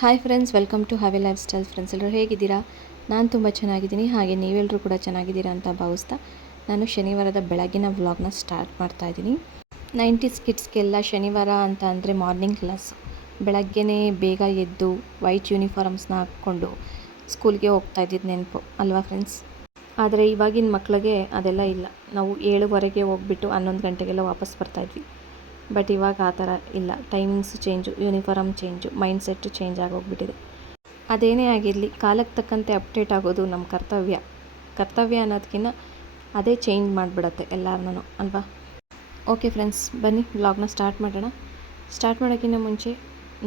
Hi friends, welcome to heavy lifestyle. Friends ಎಲ್ಲರೂ ಹೇಗಿದ್ದೀರಾ? ನಾನು ತುಂಬ ಚೆನ್ನಾಗಿದ್ದೀನಿ. ಹಾಗೆ ನೀವೆಲ್ಲರೂ ಕೂಡ ಚೆನ್ನಾಗಿದ್ದೀರಾ ಅಂತ ಭಾವಿಸ್ತಾ ನಾನು ಶನಿವಾರದ ಬೆಳಗಿನ ವ್ಲಾಗ್ನ ಸ್ಟಾರ್ಟ್ ಮಾಡ್ತಾಯಿದ್ದೀನಿ. 90s ಕಿಡ್ಸ್ಗೆಲ್ಲ ಶನಿವಾರ ಅಂತ ಅಂದರೆ ಮಾರ್ನಿಂಗ್ ಕ್ಲಾಸ್. ಬೆಳಗ್ಗೆನೇ ಬೇಗ ಎದ್ದು ವೈಟ್ ಯೂನಿಫಾರ್ಮ್ಸ್ನ ಹಾಕ್ಕೊಂಡು ಸ್ಕೂಲ್ಗೆ ಹೋಗ್ತಾ ಇದ್ದಿದ್ದು ನೆನಪು ಅಲ್ವಾ ಫ್ರೆಂಡ್ಸ್? ಆದರೆ ಇವಾಗಿನ ಮಕ್ಕಳಿಗೆ ಅದೆಲ್ಲ ಇಲ್ಲ. ನಾವು 7:15 ಹೋಗ್ಬಿಟ್ಟು 11 ಗಂಟೆಗೆಲ್ಲ ವಾಪಸ್ ಬರ್ತಾಯಿದ್ವಿ. ಬಟ್ ಇವಾಗ ಆ ಥರ ಇಲ್ಲ. Timings change, uniform change, mindset change ಆಗೋಗ್ಬಿಟ್ಟಿದೆ. ಅದೇನೇ ಆಗಿರಲಿ, ಕಾಲಕ್ಕೆ ತಕ್ಕಂತೆ ಅಪ್ಡೇಟ್ ಆಗೋದು ನಮ್ಮ ಕರ್ತವ್ಯ ಅನ್ನೋದಕ್ಕಿಂತ ಅದೇ ಚೇಂಜ್ ಮಾಡಿಬಿಡತ್ತೆ ಎಲ್ಲರನ್ನೂ ಅಲ್ವಾ? ಓಕೆ ಫ್ರೆಂಡ್ಸ್, ಬನ್ನಿ ವ್ಲಾಗ್ನ ಸ್ಟಾರ್ಟ್ ಮಾಡೋಣ. ಸ್ಟಾರ್ಟ್ ಮಾಡೋಕ್ಕಿಂತ ಮುಂಚೆ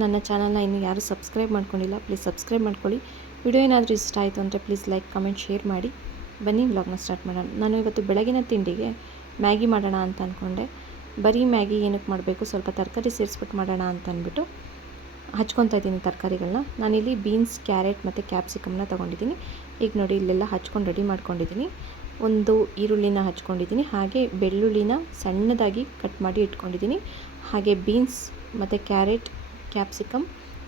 ನನ್ನ ಚಾನಲ್ನ ಇನ್ನೂ ಯಾರೂ ಸಬ್ಸ್ಕ್ರೈಬ್ ಮಾಡ್ಕೊಂಡಿಲ್ಲ, ಪ್ಲೀಸ್ ಸಬ್ಸ್ಕ್ರೈಬ್ ಮಾಡ್ಕೊಳ್ಳಿ. ವಿಡಿಯೋ ಏನಾದರೂ ಇಷ್ಟ ಆಯಿತು ಅಂದರೆ ಪ್ಲೀಸ್ ಲೈಕ್, ಕಮೆಂಟ್, ಶೇರ್ ಮಾಡಿ. ಬನ್ನಿ ವ್ಲಾಗ್ನ ಸ್ಟಾರ್ಟ್ ಮಾಡೋಣ. ನಾನು ಇವತ್ತು ಬೆಳಗಿನ ತಿಂಡಿಗೆ ಮ್ಯಾಗಿ ಮಾಡೋಣ ಅಂತ ಅಂದ್ಕೊಂಡೆ. ಬರೀ ಮ್ಯಾಗಿ ಏನಕ್ಕೆ ಮಾಡಬೇಕು, ಸ್ವಲ್ಪ ತರಕಾರಿ ಸೇರಿಸ್ಬಿಟ್ಟು ಮಾಡೋಣ ಅಂತ ಅಂದ್ಬಿಟ್ಟು ಹಚ್ಕೊತಾ ಇದ್ದೀನಿ ತರಕಾರಿಗಳನ್ನ. ನಾನಿಲ್ಲಿ ಬೀನ್ಸ್, ಕ್ಯಾರೆಟ್ ಮತ್ತು ಕ್ಯಾಪ್ಸಿಕಮ್ನ ತೊಗೊಂಡಿದ್ದೀನಿ. ಈಗ ನೋಡಿ ಇಲ್ಲೆಲ್ಲ ಹಚ್ಕೊಂಡು ರೆಡಿ ಮಾಡ್ಕೊಂಡಿದ್ದೀನಿ. ಒಂದು ಈರುಳ್ಳಿನ ಹಚ್ಕೊಂಡಿದ್ದೀನಿ, ಹಾಗೆ ಬೆಳ್ಳುಳ್ಳಿನ ಸಣ್ಣದಾಗಿ ಕಟ್ ಮಾಡಿ ಇಟ್ಕೊಂಡಿದ್ದೀನಿ. ಹಾಗೆ ಬೀನ್ಸ್ ಮತ್ತು ಕ್ಯಾರೆಟ್, ಕ್ಯಾಪ್ಸಿಕಮ್,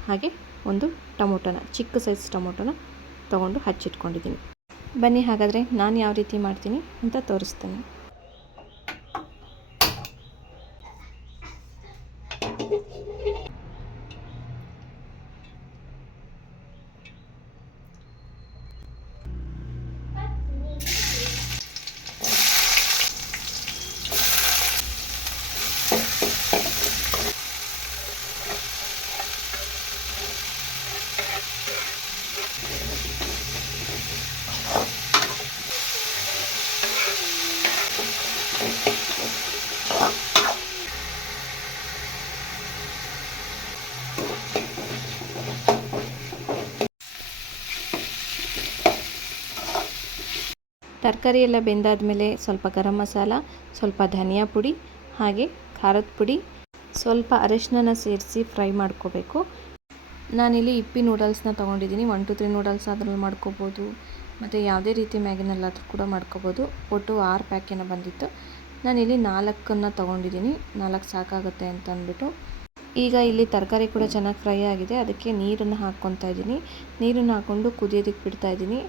ಹಾಗೆ ಒಂದು ಟೊಮೊಟೊನ, ಚಿಕ್ಕ ಸೈಜ್ ಟೊಮೊಟೊನ ತೊಗೊಂಡು ಹಚ್ಚಿಟ್ಕೊಂಡಿದ್ದೀನಿ. ಬನ್ನಿ ಹಾಗಾದರೆ ನಾನು ಯಾವ ರೀತಿ ಮಾಡ್ತೀನಿ ಅಂತ ತೋರಿಸ್ತೀನಿ. ತರಕಾರಿ ಎಲ್ಲ ಬೆಂದಾದಮೇಲೆ ಸ್ವಲ್ಪ ಗರಂ ಮಸಾಲ, ಸ್ವಲ್ಪ ಧನಿಯಾ ಪುಡಿ, ಹಾಗೆ ಖಾರದ ಪುಡಿ, ಸ್ವಲ್ಪ ಅರಿಶಿನ ಸೇರಿಸಿ ಫ್ರೈ ಮಾಡ್ಕೋಬೇಕು. ನಾನಿಲ್ಲಿ ಇಪ್ಪಿ ನೂಡಲ್ಸ್ನ ತೊಗೊಂಡಿದ್ದೀನಿ. 1 2 3 ನೂಡಲ್ಸ್ ಅದ್ರಲ್ಲಿ ಮಾಡ್ಕೋಬೋದು, ಮತ್ತು ಯಾವುದೇ ರೀತಿ ಮ್ಯಾಗಿನಲ್ಲಾದರೂ ಕೂಡ ಮಾಡ್ಕೋಬೋದು. ಒಟ್ಟು 6 ಪ್ಯಾಕೇನ ಬಂದಿತ್ತು. ನಾನಿಲ್ಲಿ 4 ತೊಗೊಂಡಿದ್ದೀನಿ. 4 ಸಾಕಾಗುತ್ತೆ ಅಂತ ಅಂದ್ಬಿಟ್ಟು. ಈಗ ಇಲ್ಲಿ ತರಕಾರಿ ಕೂಡ ಚೆನ್ನಾಗಿ ಫ್ರೈ ಆಗಿದೆ. ಅದಕ್ಕೆ ನೀರನ್ನು ಹಾಕ್ಕೊತಾ ಇದ್ದೀನಿ. ನೀರನ್ನು ಹಾಕ್ಕೊಂಡು ಕುದಿಯೋದಕ್ಕೆ ಬಿಡ್ತಾಯಿದ್ದೀನಿ.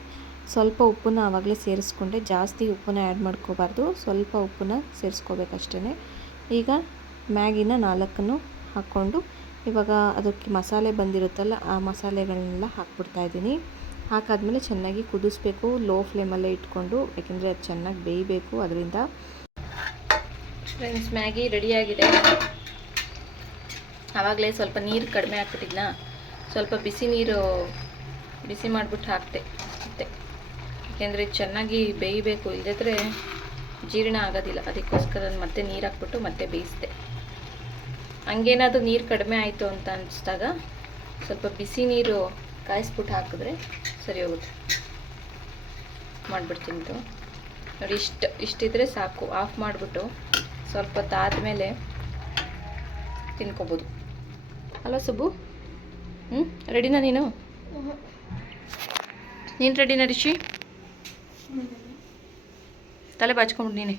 ಸ್ವಲ್ಪ ಉಪ್ಪನ್ನ ಆವಾಗಲೇ ಸೇರಿಸ್ಕೊಂಡೆ, ಜಾಸ್ತಿ ಉಪ್ಪನ್ನ ಆ್ಯಡ್ ಮಾಡ್ಕೋಬಾರ್ದು, ಸ್ವಲ್ಪ ಉಪ್ಪನ್ನ ಸೇರಿಸ್ಕೋಬೇಕಷ್ಟೇ. ಈಗ ಮ್ಯಾಗಿನ 4 ಹಾಕ್ಕೊಂಡು ಇವಾಗ ಅದಕ್ಕೆ ಮಸಾಲೆ ಬಂದಿರುತ್ತಲ್ಲ, ಆ ಮಸಾಲೆಗಳನ್ನೆಲ್ಲ ಹಾಕ್ಬಿಡ್ತಾಯಿದ್ದೀನಿ. ಹಾಕಾದ್ಮೇಲೆ ಚೆನ್ನಾಗಿ ಕುದಿಸ್ಬೇಕು, ಲೋ ಫ್ಲೇಮಲ್ಲೇ ಇಟ್ಕೊಂಡು, ಯಾಕೆಂದರೆ ಅದು ಚೆನ್ನಾಗಿ ಬೇಯಬೇಕು. ಅದರಿಂದ ಫ್ರೆಂಡ್ಸ್ ಮ್ಯಾಗಿ ರೆಡಿಯಾಗಿದೆ. ಆವಾಗಲೇ ಸ್ವಲ್ಪ ನೀರು ಕಡಿಮೆ ಹಾಕ್ಬಿಟ್ಟಿದ್ನ, ಸ್ವಲ್ಪ ಬಿಸಿ ಮಾಡಿಬಿಟ್ಟು ಹಾಕ್ತೆ ಮತ್ತೆ, ಯಾಕೆಂದರೆ ಚೆನ್ನಾಗಿ ಬೇಯಬೇಕು, ಇಲ್ಲದಿದ್ದರೆ ಜೀರ್ಣ ಆಗೋದಿಲ್ಲ. ಅದಕ್ಕೋಸ್ಕರ ಮತ್ತೆ ನೀರು ಹಾಕ್ಬಿಟ್ಟು ಮತ್ತೆ ಬೇಯಿಸಿದೆ. ಹಂಗೇನಾದರೂ ನೀರು ಕಡಿಮೆ ಆಯಿತು ಅಂತ ಅನಿಸಿದಾಗ ಸ್ವಲ್ಪ ಬಿಸಿ ನೀರು ಕಾಯಿಸ್ಬಿಟ್ಟು ಹಾಕಿದ್ರೆ ಸರಿ ಹೋಗುತ್ತೆ. ಮಾಡಿಬಿಡ್ತೀನಿ ನೋಡಿ, ಇಷ್ಟಿದ್ರೆ ಸಾಕು. ಆಫ್ ಮಾಡಿಬಿಟ್ಟು ಸ್ವಲ್ಪ ಹೊತ್ತಾದಮೇಲೆ ತಿನ್ಕೋಬೋದು. ಅಲ್ವಾ ಸುಬ್ಬು? ರೆಡಿನಾ ನೀನು ರೆಡಿನಾ ರಿಷಿ? ತಲೆ ಬಾಚ್ಕೊಂಬಿಟ್ಟು ನೀನೆ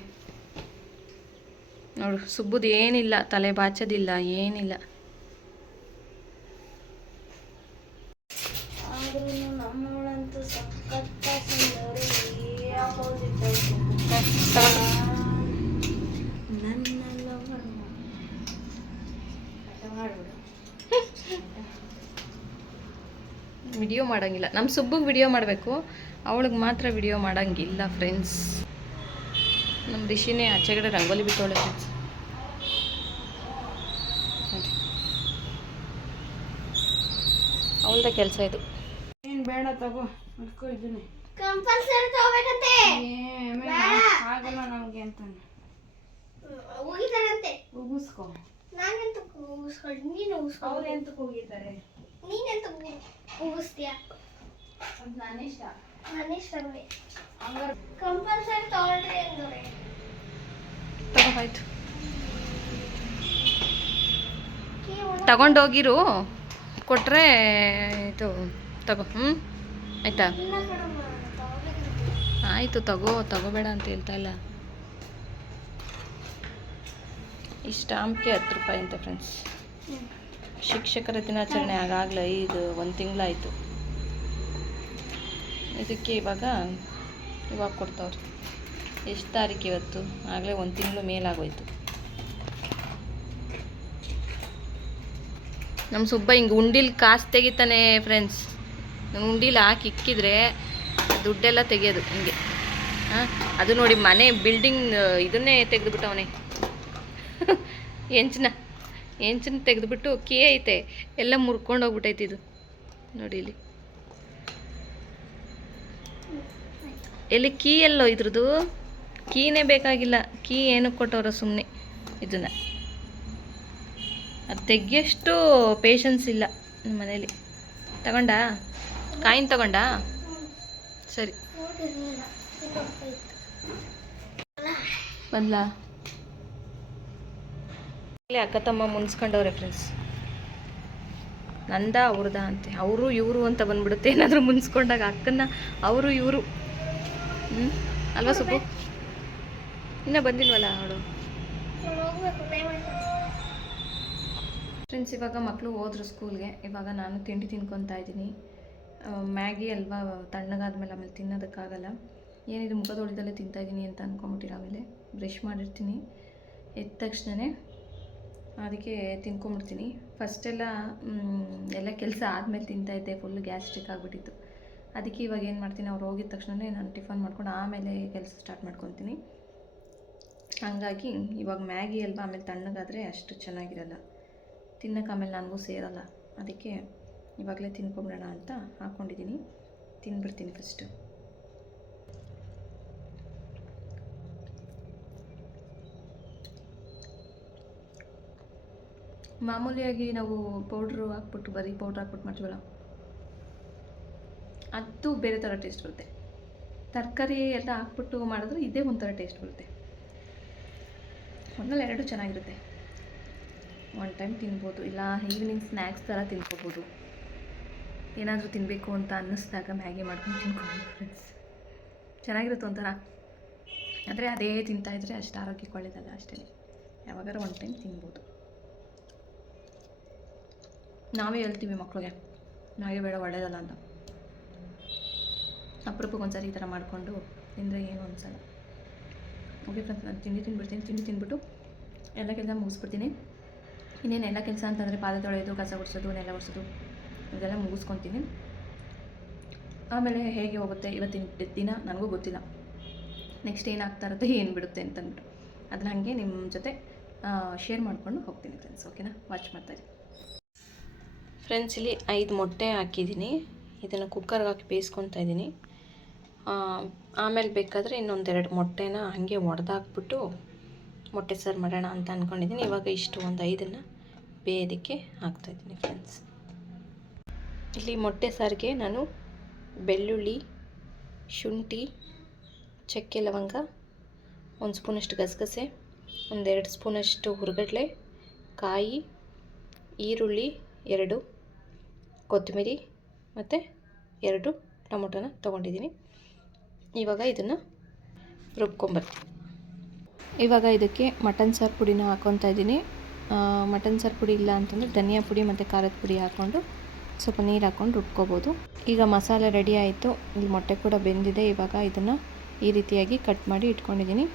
ನೋಡು. ಸುಬ್ಬುದು ಏನಿಲ್ಲ, ತಲೆ ಬಾಚೋದಿಲ್ಲ, ಏನಿಲ್ಲ. ವಿಡಿಯೋ ಮಾಡೋಂಗಿಲ್ಲ. ನಮ್ಮ ಸುಬ್ಬಿಗೆ ವಿಡಿಯೋ ಮಾಡಬೇಕು, ಅವಳಿಗೆ ಮಾತ್ರ ವಿಡಿಯೋ ಮಾಡೋಂಗಿಲ್ಲ ಫ್ರೆಂಡ್ಸ್. ನಮ್ಮ ರಿಷಿನೇ ಆಚೆಗಡೆ ರಂಗೋಲಿ ಬಿಟ್ಟವಳೆ ಫ್ರೆಂಡ್ಸ್. ಅವಳದೇ ಕೆಲಸ ಇದು. ಏನು ಬೇಡ ತಗೋ, ಇದ್ದೀನಿ. ಕಂಪಲ್ಸರಿ ತಗೋಬೇಕಂತೆ. ಆಗಲ್ಲ ನಮಗೆ ಅಂತಾನೆ. ಹೋಗಿದಾರಂತೆ. ಉಗಿಸ್ಕೊ. ನಾನೆಂತ ಉಗಿಸ್ಕೊಳ್ಳಿ? ನೀನು ಉಗಿಸ್ಕೊ. ಅವ್ರು ಎಂತಕ್ಕೆ ಹೋಗಿದ್ದಾರೆ? ನೀನೆಂತ ಉಗಿಸ್ತೀಯ? ಅದು ನನ್ನ ಇಷ್ಟ. ನನ್ನ ಇಷ್ಟವೇ. ಹಂಗಾರೆ ಕಂಪಲ್ಸರಿ ತಗೊಳ್ರಿ ಅಂದ್ರೆ ಆಯ್ತು, ತಗೊಂಡೋಗಿರು, ಕೊಟ್ಟರೆ ಇದು ತಗೋ. ಆಯಿತಾ? ಆಯಿತು, ತಗೋಬೇಡ ಅಂತ ಹೇಳ್ತಾ ಇಲ್ಲ. ಈ ಸ್ಟಾಂಪ್ಗೆ 10 ರೂಪಾಯಿ ಅಂತ ಫ್ರೆಂಡ್ಸ್. ಶಿಕ್ಷಕರ ದಿನಾಚರಣೆ ಆಗಾಗಲೇ ಇದು 1 ತಿಂಗಳಾಯಿತು. ಇದಕ್ಕೆ ಇವಾಗ ಕೊಡ್ತಾವ್ರಿ. ಎಷ್ಟು ತಾರೀಕು ಇವತ್ತು? ಆಗಲೇ 1 ತಿಂಗಳು ಮೇಲಾಗೋಯ್ತು. ನಮ್ಮ ಸುಬ್ಬ ಹಿಂಗೆ ಉಂಡಿಲಿ ಕಾಸು ತೆಗಿತಾನೆ ಫ್ರೆಂಡ್ಸ್. ಉಂಡಿಲಿ ಹಾಕಿ ಇಕ್ಕಿದ್ರೆ ದುಡ್ಡೆಲ್ಲ ತೆಗಿಯೋದು ಹಿಂಗೆ. ಅದು ನೋಡಿ ಮನೆ ಬಿಲ್ಡಿಂಗ್ ಇದನ್ನೇ ತೆಗೆದುಬಿಟ್ಟವನೇ. ಎಂಚನ್ನ ತೆಗೆದುಬಿಟ್ಟು ಕೀ ಐತೆ ಎಲ್ಲ ಮುರ್ಕೊಂಡು ಹೋಗ್ಬಿಟ್ಟೈತೆ ಇದು ನೋಡಿ ಇಲ್ಲಿ. ಎಲ್ಲಿ ಕೀ ಎಲ್ಲೋ ಇದ್ರದ್ದು? ಕೀನೇ ಬೇಕಾಗಿಲ್ಲ. ಕೀ ಏನಕ್ಕೆ ಕೊಟ್ಟವ್ರ ಸುಮ್ಮನೆ ಇದನ್ನು. ಅದು ತೆಗಿಯೋಷ್ಟು ಪೇಷನ್ಸ್ ಇಲ್ಲ ನಮ್ಮ ಮನೇಲಿ. ತಗೊಂಡಾ ಕಾಯಿನ್? ತಗೊಂಡಾ? ಸರಿ ಬಂದ್ಲಾ? ಇಲ್ಲಿ ಅಕ್ಕ ತಮ್ಮ ಮುನ್ಸ್ಕೊಂಡವ್ರೆ ಫ್ರೆಂಡ್ಸ್. ನಂದ ಅವ್ರದಾ ಅಂತೆ. ಅವರು ಇವರು ಅಂತ ಬಂದ್ಬಿಡುತ್ತೆ ಏನಾದರೂ ಮುನ್ಸ್ಕೊಂಡಾಗ ಅಕ್ಕನ್ನ ಅವರು ಇವರು. ಅಲ್ವಾ ಸುಬ್ಬು? ಇನ್ನೂ ಬಂದಿಲ್ವಲ್ಲ ಅವಳು. ಫ್ರೆಂಡ್ಸ್ ಇವಾಗ ಮಕ್ಕಳು ಹೋದ್ರು ಸ್ಕೂಲ್ಗೆ. ಇವಾಗ ನಾನು ತಿಂಡಿ ತಿನ್ಕೊತಾ ಇದ್ದೀನಿ. ಮ್ಯಾಗಿ ಅಲ್ವಾ, ತಣ್ಣಗಾದ್ಮೇಲೆ ಆಮೇಲೆ ತಿನ್ನೋದಕ್ಕಾಗಲ್ಲ. ಏನಿದು ಮುಖ ತೊಳೆದಲ್ಲೇ ತಿಂತಾಯಿದ್ದೀನಿ ಅಂತ ಅಂದ್ಕೊಂಬಿಟ್ಟಿರ. ಆಮೇಲೆ ಬ್ರಷ್ ಮಾಡಿರ್ತೀನಿ ಎದ್ದ ತಕ್ಷಣವೇ, ಅದಕ್ಕೆ ತಿನ್ಕೊಂಬಿಡ್ತೀನಿ. ಫಸ್ಟೆಲ್ಲ ಎಲ್ಲ ಕೆಲಸ ಆದಮೇಲೆ ತಿಂತಾಯಿದ್ದೆ. ಫುಲ್ಲು ಗ್ಯಾಸ್ಟ್ರಿಕ್ ಆಗಿಬಿಟ್ಟಿತ್ತು. ಅದಕ್ಕೆ ಇವಾಗ ಏನು ಮಾಡ್ತೀನಿ, ಅವ್ರು ಹೋಗಿದ ತಕ್ಷಣವೇ ನಾನು ಟಿಫನ್ ಮಾಡ್ಕೊಂಡು ಆಮೇಲೆ ಕೆಲಸ ಸ್ಟಾರ್ಟ್ ಮಾಡ್ಕೊತೀನಿ. ಹಾಗಾಗಿ ಇವಾಗ ಮ್ಯಾಗಿ ಅಲ್ವಾ, ಆಮೇಲೆ ತಣ್ಣಗಾದರೆ ಅಷ್ಟು ಚೆನ್ನಾಗಿರಲ್ಲ ತಿನ್ನೋಕೆ, ಆಮೇಲೆ ನನಗೂ ಸೇರಲ್ಲ. ಅದಕ್ಕೆ ಇವಾಗಲೇ ತಿನ್ಕೊಂಬಿಡೋಣ ಅಂತ ಹಾಕ್ಕೊಂಡಿದ್ದೀನಿ. ತಿಂದ್ಬಿಡ್ತೀನಿ ಫಸ್ಟು. ಮಾಮೂಲಿಯಾಗಿ ನಾವು ಪೌಡ್ರು ಹಾಕ್ಬಿಟ್ಟು, ಬರೀ ಪೌಡ್ರ್ ಹಾಕ್ಬಿಟ್ಟು ಮಾಡ್ತೀವಲ್ಲ, ಅದು ಬೇರೆ ಥರ ಟೇಸ್ಟ್ ಬರುತ್ತೆ. ತರಕಾರಿ ಎಲ್ಲ ಹಾಕ್ಬಿಟ್ಟು ಮಾಡಿದ್ರೆ ಇದೇ ಒಂಥರ ಟೇಸ್ಟ್ ಬರುತ್ತೆ. ಒಂದಲ್ಲಿ ಎರಡು ಚೆನ್ನಾಗಿರುತ್ತೆ. 1 ಟೈಮ್ ತಿನ್ಬೋದು, ಇಲ್ಲ ಈವ್ನಿಂಗ್ ಸ್ನ್ಯಾಕ್ಸ್ ಥರ ತಿನ್ಕೋಬೋದು. ಏನಾದರೂ ತಿನ್ನಬೇಕು ಅಂತ ಅನ್ನಿಸ್ದಾಗ ಮ್ಯಾಗಿ ಮಾಡ್ಕೊಂಡು ತಿನ್ಕೋಬೋದು ಫ್ರೆಂಡ್ಸ್. ಚೆನ್ನಾಗಿರುತ್ತೆ ಒಂಥರ. ಆದರೆ ಅದೇ ತಿಂತಾಯಿದ್ರೆ ಅಷ್ಟು ಆರೋಗ್ಯಕ್ಕೆ ಒಳ್ಳೆಯದಲ್ಲ. ಅಷ್ಟೇ, ಯಾವಾಗಾರ 1 ಟೈಮ್ ತಿನ್ಬೋದು. ನಾವೇ ಹೇಳ್ತೀವಿ ಮಕ್ಕಳಿಗೆ ಮ್ಯಾಗಿ ಬೇಡ, ಒಳ್ಳೆಯದಲ್ಲ ಅಂತ. ಅಪರೂಪಕ್ಕೆ ಒಂದ್ಸರಿ ಈ ಥರ ಮಾಡಿಕೊಂಡು ತಿಂದರೆ ಏನು ಅನ್ಸಲ್ಲ. ಓಕೆ ಫ್ರೆಂಡ್ಸ್, ನಾನು ತಿಂಡಿ ತಿಂದ್ಬಿಟ್ಟು ಎಲ್ಲ ಕೆಲಸ ಮುಗಿಸ್ಬಿಡ್ತೀನಿ. ಇನ್ನೇನು ಎಲ್ಲ ಕೆಲಸ ಅಂತಂದರೆ ಪಾತ್ರೆ ತೊಳೆಯೋದು, ಕಸ ಗುಡಿಸೋದು, ನೆಲ ಒರೆಸೋದು ಇದೆಲ್ಲ ಮುಗಿಸ್ಕೊತೀನಿ. ಆಮೇಲೆ ಹೇಗೆ ಹೋಗುತ್ತೆ ಇವತ್ತಿನ ದಿನ ನನಗೂ ಗೊತ್ತಿಲ್ಲ. ನೆಕ್ಸ್ಟ್ ಏನಾಗ್ತಾ ಇರುತ್ತೆ, ಏನು ಬಿಡುತ್ತೆ ಅಂತಂದ್ಬಿಟ್ಟು ಅದನ್ನ ಹಾಗೆ ನಿಮ್ಮ ಜೊತೆ ಶೇರ್ ಮಾಡಿಕೊಂಡು ಹೋಗ್ತೀನಿ ಫ್ರೆಂಡ್ಸ್. ಓಕೆನಾ? ವಾಚ್ ಮಾಡ್ತಾಯಿರಿ ಫ್ರೆಂಡ್ಸ್. ಇಲ್ಲಿ 5 ಮೊಟ್ಟೆ ಹಾಕಿದ್ದೀನಿ. ಇದನ್ನು ಕುಕ್ಕರ್ಗೆ ಹಾಕಿ ಬೇಯಿಸ್ಕೊತಾ ಇದ್ದೀನಿ. ಆಮೇಲೆ ಬೇಕಾದರೆ ಇನ್ನೊಂದೆರಡು ಮೊಟ್ಟೆನ ಹಾಗೆ ಒಡೆದಾಕ್ಬಿಟ್ಟು ಮೊಟ್ಟೆ ಸಾರು ಮಾಡೋಣ ಅಂತ ಅಂದ್ಕೊಂಡಿದ್ದೀನಿ. ಇವಾಗ ಇಷ್ಟು ಒಂದು 5 ಬೇಯೋದಕ್ಕೆ ಹಾಕ್ತಾಯಿದ್ದೀನಿ ಫ್ರೆಂಡ್ಸ್. ಇಲ್ಲಿ ಮೊಟ್ಟೆ ಸಾರಿಗೆ ನಾನು ಬೆಳ್ಳುಳ್ಳಿ, ಶುಂಠಿ, ಚಕ್ಕೆ, ಲವಂಗ, 1 ಸ್ಪೂನಷ್ಟು ಗಸಗಸೆ, 1-2 ಸ್ಪೂನಷ್ಟು ಹುರ್ಗಡ್ಲೆ, ಕಾಯಿ, ಈರುಳ್ಳಿ 2, ಕೊತ್ತಂಬರಿ ಮತ್ತು 2 ಟೊಮೊಟೊನ ತೊಗೊಂಡಿದ್ದೀನಿ. ಇವಾಗ ಇದನ್ನು ರುಬ್ಕೊಂಬರ್ತೀನಿ. ಇವಾಗ ಇದಕ್ಕೆ ಮಟನ್ ಸಾರು ಪುಡಿನ ಹಾಕ್ಕೊತಾ ಇದ್ದೀನಿ. ಮಟನ್ ಸಾರು ಪುಡಿ ಇಲ್ಲ ಅಂತಂದರೆ ಧನಿಯಾ ಪುಡಿ ಮತ್ತು ಖಾರದ ಪುಡಿ ಹಾಕ್ಕೊಂಡು ಸ್ವಲ್ಪ ನೀರು ಹಾಕ್ಕೊಂಡು ರುಬ್ಕೋಬೋದು. ಈಗ ಮಸಾಲೆ ರೆಡಿ ಆಯಿತು. ಇಲ್ಲಿ ಮೊಟ್ಟೆ ಕೂಡ ಬೆಂದಿದೆ. ಇವಾಗ ಇದನ್ನು ಈ ರೀತಿಯಾಗಿ ಕಟ್ ಮಾಡಿ ಇಟ್ಕೊಂಡಿದ್ದೀನಿ.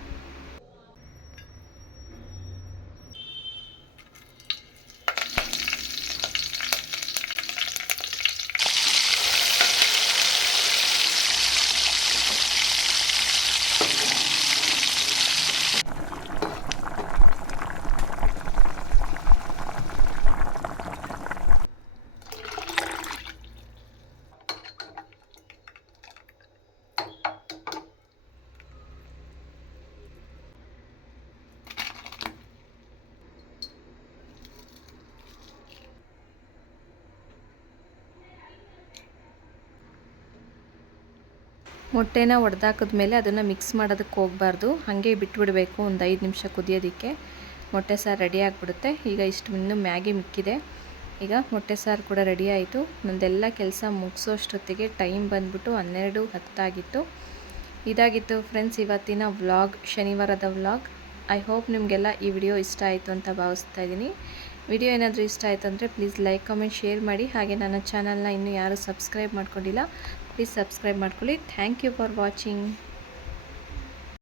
ಮೊಟ್ಟೆನ ಒಡೆದಾಕಿದ್ಮೇಲೆ ಅದನ್ನು ಮಿಕ್ಸ್ ಮಾಡೋದಕ್ಕೆ ಹೋಗಬಾರ್ದು, ಹಾಗೆ ಬಿಟ್ಬಿಡಬೇಕು ಒಂದು 5 ನಿಮಿಷ ಕುದಿಯೋದಕ್ಕೆ. ಮೊಟ್ಟೆ ಸಾರು ರೆಡಿ ಆಗಿಬಿಡುತ್ತೆ. ಈಗ ಇಷ್ಟು ಇನ್ನೂ ಮ್ಯಾಗಿ ಮಿಕ್ಕಿದೆ. ಈಗ ಮೊಟ್ಟೆ ಸಾರು ಕೂಡ ರೆಡಿ ಆಯಿತು. ನಂದೆಲ್ಲ ಕೆಲಸ ಮುಗಿಸೋಷ್ಟೊತ್ತಿಗೆ ಟೈಮ್ ಬಂದ್ಬಿಟ್ಟು 12:10 ಆಗಿತ್ತು. ಇದಾಗಿತ್ತು ಫ್ರೆಂಡ್ಸ್ ಇವತ್ತಿನ ವ್ಲಾಗ್, ಶನಿವಾರದ ವ್ಲಾಗ್. ಐ ಹೋಪ್ ನಿಮಗೆಲ್ಲ ಈ ವಿಡಿಯೋ ಇಷ್ಟ ಆಯಿತು ಅಂತ ಭಾವಿಸ್ತಾ ಇದ್ದೀನಿ. ವಿಡಿಯೋ ಏನಾದರೂ ಇಷ್ಟ ಆಯಿತು ಅಂದರೆ ಪ್ಲೀಸ್ ಲೈಕ್ ಕಮೆಂಟ್ ಶೇರ್ ಮಾಡಿ. ಹಾಗೆ ನನ್ನ ಚಾನಲ್ನ ಇನ್ನೂ ಯಾರು ಸಬ್ಸ್ಕ್ರೈಬ್ ಮಾಡ್ಕೊಂಡಿಲ್ಲ ಪ್ಲೀಸ್ ಸಬ್ಸ್ಕ್ರೈಬ್ ಮಾಡ್ಕೊಳ್ಳಿ. Thank you for watching.